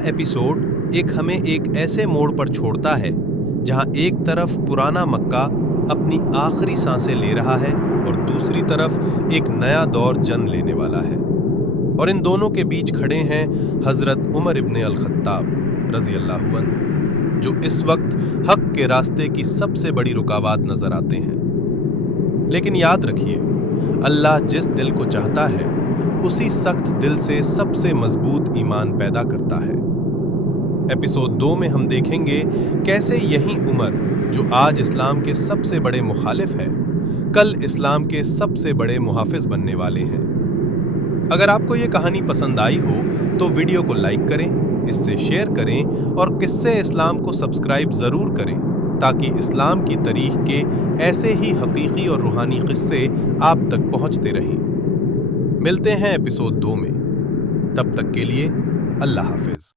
Episode हमें एक ऐसे मोड़ पर छोड़ता है जहां एक तरफ पुराना मक्का अपनी आखिरी सांसें ले रहा है और दूसरी तरफ एक नया दौर जन्म लेने वाला है। और इन दोनों के बीच खड़े हैं हजरत उमर इब्ने अल खत्ताब रजी अल्लाहु अन्हु, जो इस वक्त हक के रास्ते की सबसे बड़ी रुकावट नजर आते हैं। लेकिन याद रखिए, अल्लाह जिस दिल को चाहता है उसी सख्त दिल से सबसे मजबूत ईमान पैदा करता है। एपिसोड 2 में हम देखेंगे कैसे यही उमर, जो आज इस्लाम के सबसे बड़े मुखालिफ है, कल इस्लाम के सबसे बड़े मुहाफिज बनने वाले हैं। अगर आपको ये कहानी पसंद आई हो तो वीडियो को लाइक करें, इससे शेयर करें और किस्से इस्लाम को सब्सक्राइब जरूर करें, ताकि इस्लाम की तारीख के ऐसे ही हकीकी और रूहानी किस्से आप तक पहुंचते रहें। मिलते हैं एपिसोड 2 में। तब तक के लिए अल्लाह हाफिज।